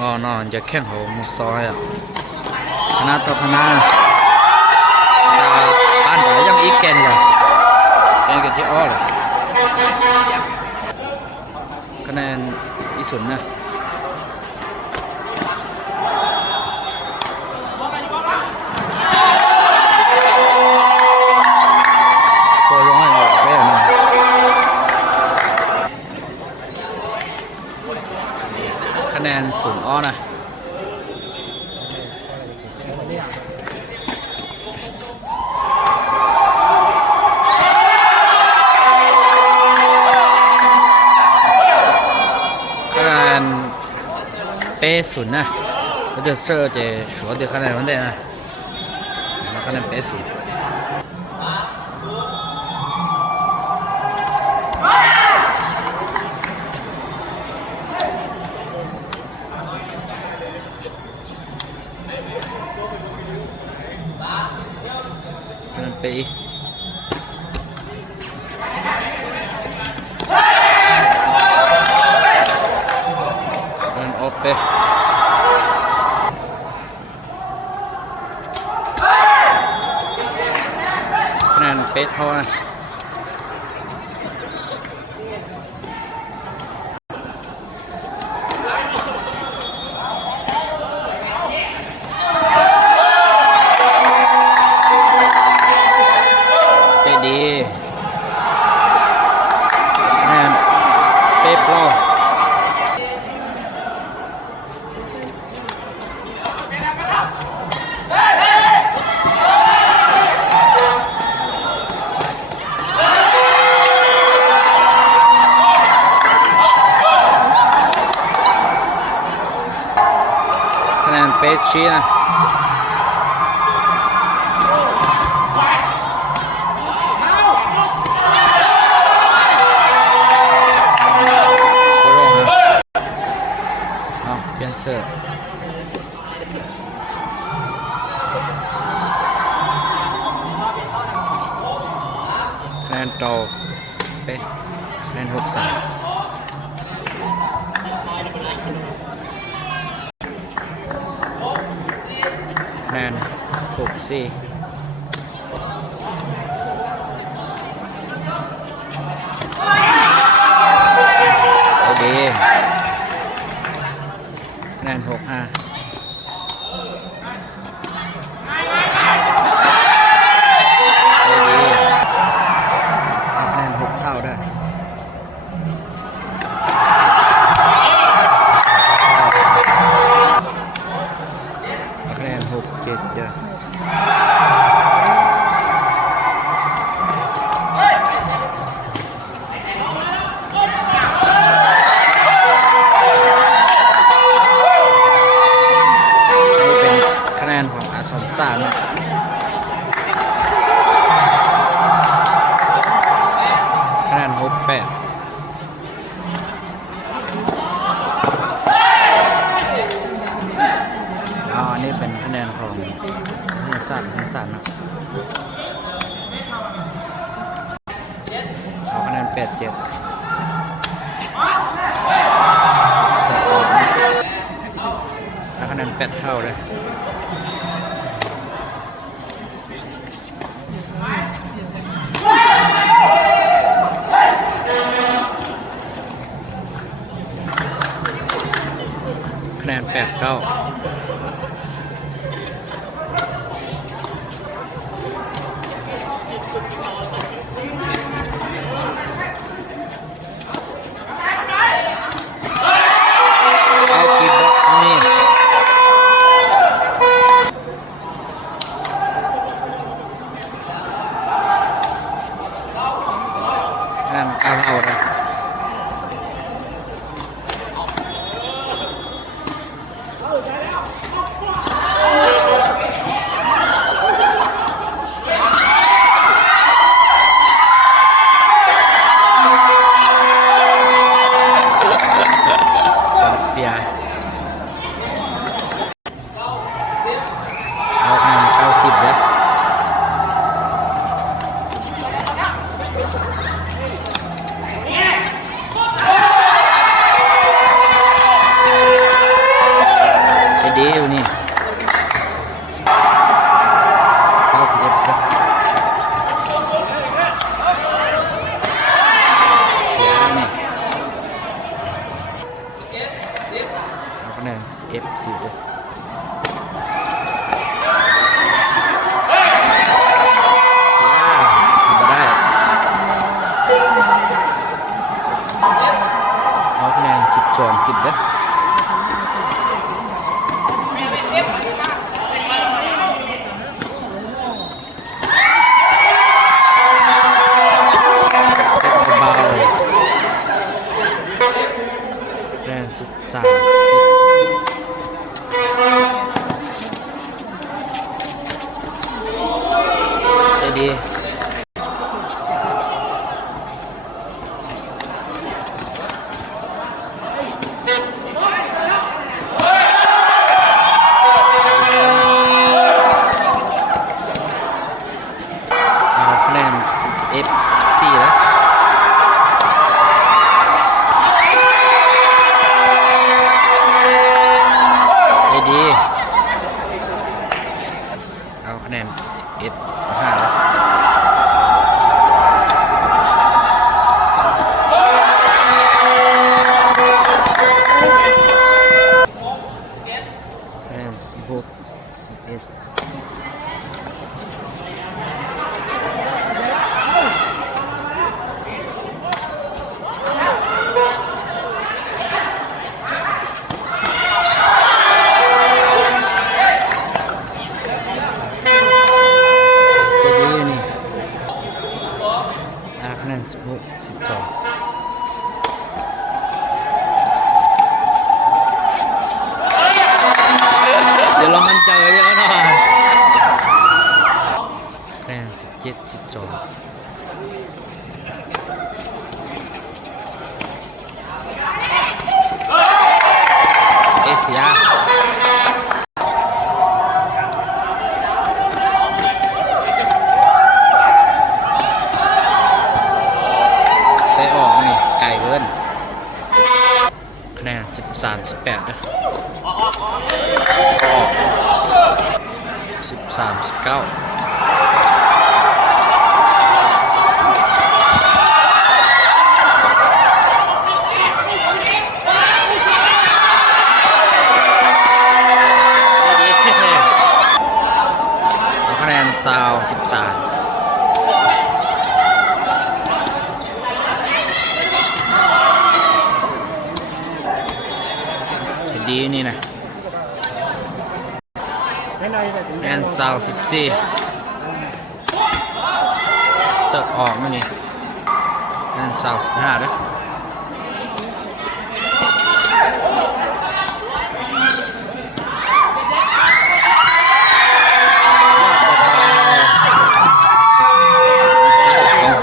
อ๋อนอนจะแข่งหัวมุซอยอ่ะคณะต่อคณะบ้านแต่ยังอีกแกนเลยแกนกันที่อ้อเลยคะแนนอีสุนนะตัวร้อยไปอ่ะนะคะแนนศูนย์อ้อนะคะแนนเป๊ะศูนย์นะ我这事儿得说的คะแนนมันได้นะคะแนนเป๊ะศูนย์คะแนนเป๊ะคะแนนออฟเป๊ะคะแนนเป๊ะเท่านะเป๊ะดีคะแนนเป๊ะเปล่าคะแนนเป๊ะชี้นะเปลี่ยนเสื้อคะแนนโตเป๊ะคะแนน63คะแนน64โอเคคะแนน65คะแนน6เท่าได้คะแนน6 7จ้ะนี่เป็นคะแนนของอาสมสารนะคะแนน68อันนี้เป็นคะแนนของเฮสันนะเอาคะแนน87สกอร์แล้วคะแนน8เท่าเลยคะแนน8 9เอาคีย์บอร์ดนี่คะแนน9เท่าเลย คะแนน F4 เลยเสียทำมาได้เอาคะแนน12-10เลยเบาคะแนน13-10ดี เอาคะแนน F14 แล้วดีเอาคะแนน 11-15 แล้วคะแนน16-11คะแนน16-12เดี๋ยวเรามันเจอเยอะหน่อยคะแนน17-12เอเชียไปออกนี่ไกลเกินคะแนน13-18นะออก13-19คะแนน13-13ดีนี่นะแอนซาว14เสิร์ฟออกนั่นนี่แอนซาว15ด้วย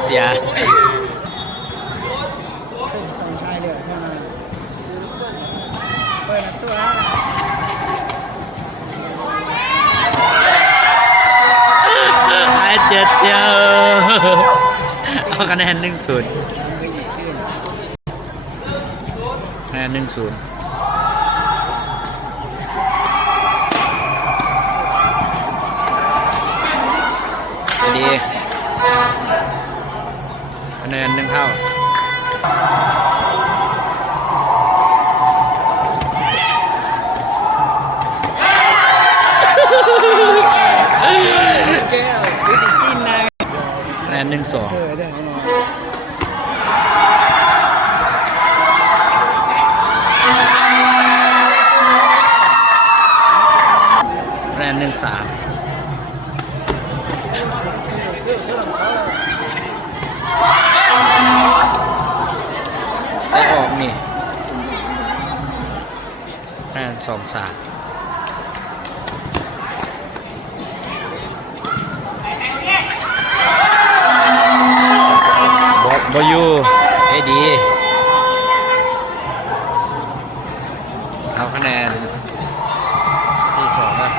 เสียเจ็ดเดียวเอาคะแนน1-0คะแนน1-0ดีคะแนน1 เท่าคะแนน1-2คะแนน1-3ได้ออกนี่คะแนน2-3บอยู่ดีเอาคะแนน4-2นะ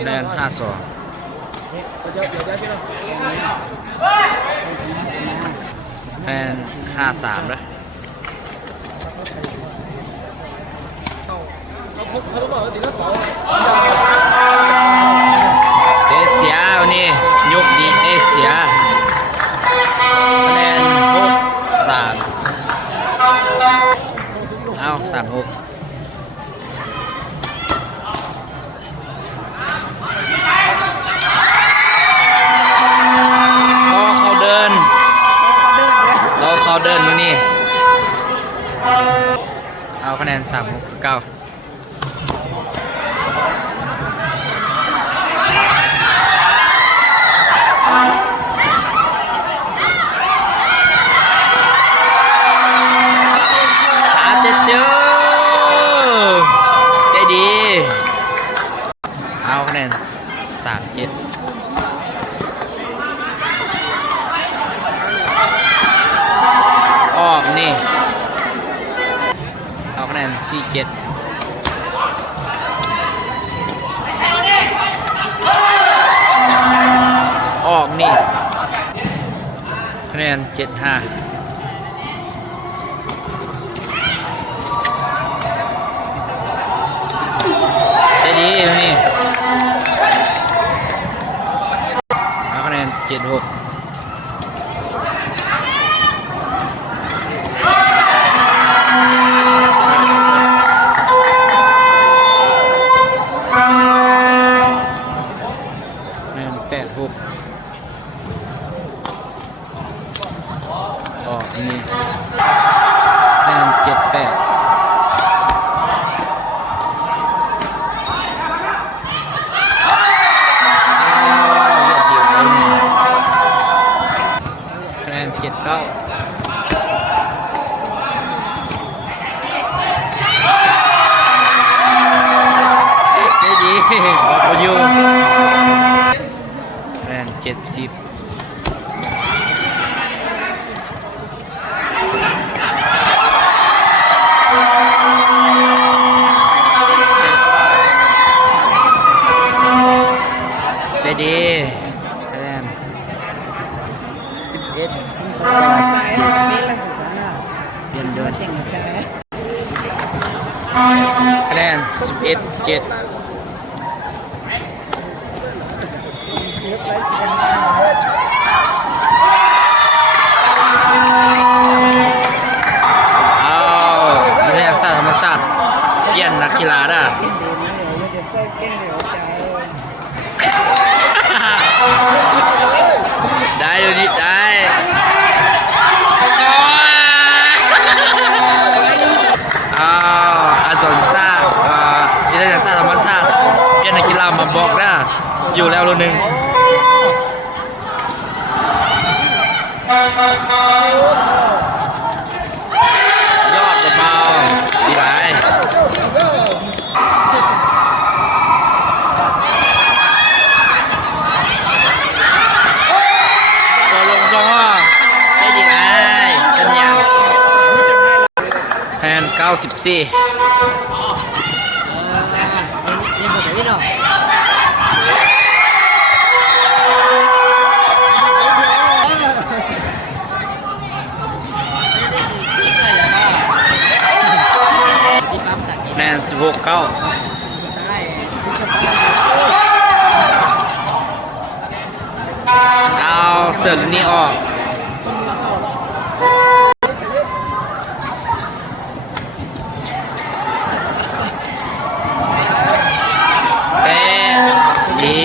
คะแนน5-2คะแนน5-3เลย เตะเสียวันนี้ยกดีเตะเสียคะแนน6-3เอา3-6เขาเดินตรงนี้เอาคะแนน3-6-9เอาคะแนน3-7ออกนี่เอาคะแนน4-7ออกนี่คะแนน7-5ได้ดีนี่เอาคะแนน7-68-6ออกนี่คะแนน7-8คะแนน7-9ได้ดีบอกประยุคะแนน70ได้ดีคะแนน11เย็นยนคะแนน11-7วิทยาศาสตร์ธรรมศาสตร์เกี่ยนนักกีฬาด่ะได้ดูดิได้อาสอนซาวิทยาศาสตร์ธรรมศาสตร์เกี่ยนนักกีฬามาบอกนะอยู่แล้วรุ่นหนึ่งยอดจะเบาดีไรตัวลงทรงว่าได้ดีไรกันยังแพน94แนน16-9เอาเสิร์ฟนี้ออกเป๊ะดี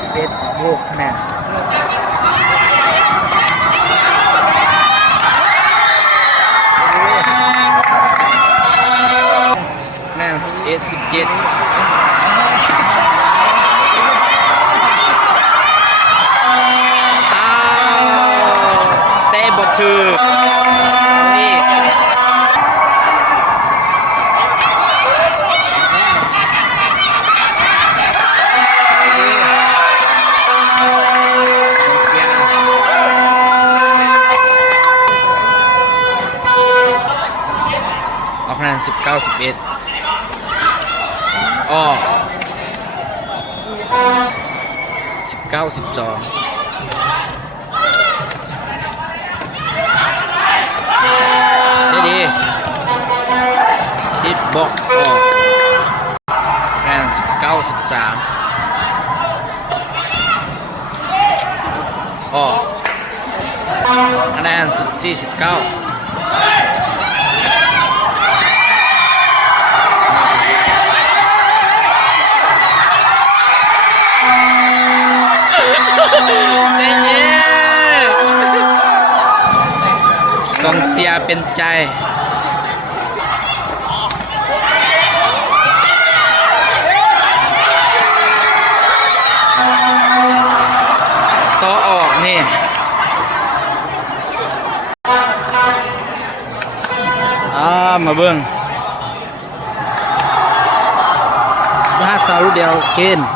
11-16คะแนน11-17เตะบอลถือนี่เอาคะแนน19-11ออก19-12ได้ดีทิศ บอกออกคะแนน19-13ออกคะแนน14-19กองเชียร์เป็นใจต่อออกนี่มาเบิ่ง15 ซาวลูกเดียวเกณฑ์